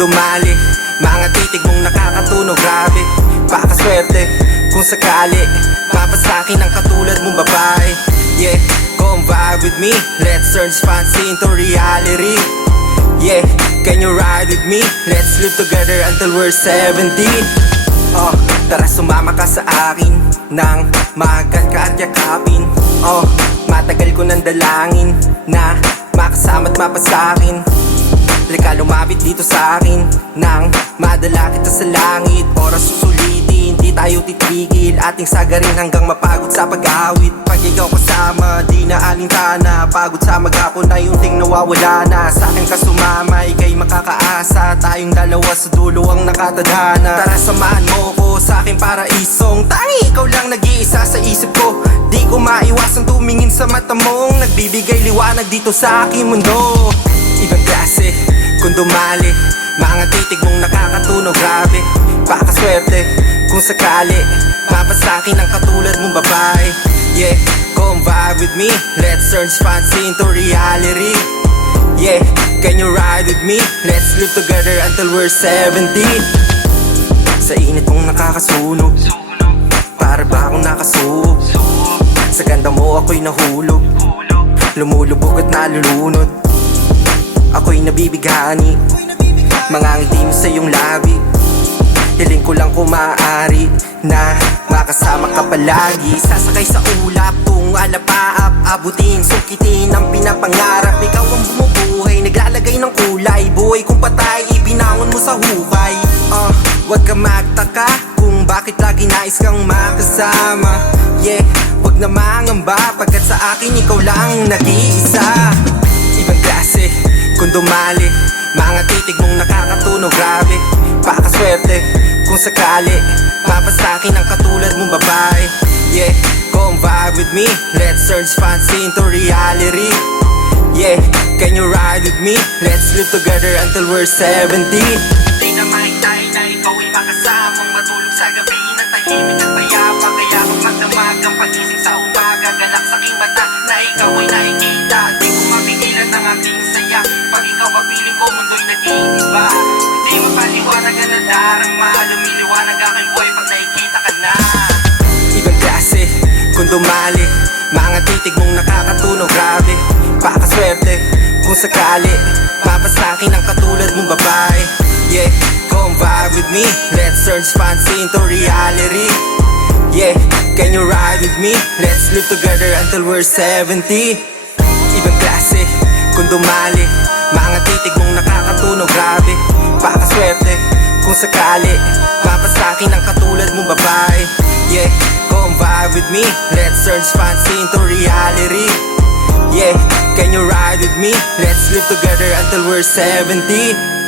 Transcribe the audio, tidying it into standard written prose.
dumali, mga titig mong nakakatunog, grabe. Pakaswerte kung sakali mapasakin ang katulad mong babae. Yeah, come vibe with me, let's turn fancy into reality. Yeah, can you ride with me? Let's live together until we're 70. Tara sumama ka sa akin nang maagad ka at yakapin. Matagal ko nang dalangin na makasama't mapasakin. Halika lumapit dito sa akin nang madala kita sa langit. Oras susulitin, di tayo titigil, ating sagarin hanggang mapagod sa pag-awit. Pag ikaw kasama, di na alintana, pagod sa maghapon ay unting nawawala na. Sa akin ka sumama, ika'y makakaasa, tayong dalawa sa dulo ang nakatadhana. Tara samahan mo ko sa aking paraisong tangi, ikaw lang nag-iisa sa isip ko. Di ko maiwasang tumingin sa mata mong nagbibigay liwanag dito sa aking mundo. Ibang klase kung dumali, mga titig mong nakakatunog, grabe. Pakaswerte kung sakali mapasakin ang katulad mong babae. Yeah, come vibe with me, let's turn fancy into reality. Yeah, can you ride with me? Let's live together until we're 70. Sa init mong nakakasunog, para ba akong nakasuog? Sa ganda mo ako'y nahulog, lumulubog at nalulunod. Ako'y nabibighani, mga ngiti mo sa iyong labi. Hiling ko lang kung maaari na makasama ka palagi. Sasakay sa ulap, kung alapaap, abutin, sukitin ang pinapangarap. Ikaw ang bumubuhay, naglalagay ng kulay. Buhay kung patay, ibinangon mo sa hukay. Wag ka magtaka kung bakit lagi nais kang makasama. Yeah, wag na mangamba, pagkat sa akin ikaw lang nag-iisa. Ibang klase kung dumali, mga titig mong nakakatunog, grabe. Pakaswerte kung sakali mapasakin ang katulad mong babae. Yeah, come vibe with me, let's turn fancy into reality. Yeah, can you ride with me? Let's live together until we're 70. Di na mahintay na ikaw ay makasamang matulog sa gabi ng tahimik at payapa. Kaya kung magdamag ang pagising sa umaga, galak sa aking mata na ikaw ay nakikita. Di ko mapigilan ang aking saya, pag ikaw kapiling ko mundo'y nag-iiba. Di mapaliwanag ang nadarama, lumiliwanag aking buhay pag nakikita ka na. Ibang klase kung dumali, mga titig mong nakakatunog, grabe. Pakaswerte kung sakali mapasakin ang katulad mong babae. Yeah, come vibe with me, let's turn fancy into reality. Yeah, can you ride with me? Let's live together until we're 70. Ibang klase kung dumali, mga titig mong nakakatunog, grabe. Pakaswerte kung sakali mapasakin ang katulad mong babae. Yeah, come vibe with me, let's turn fancy into reality. Yeah, can you ride with me? Let's live together until we're 70.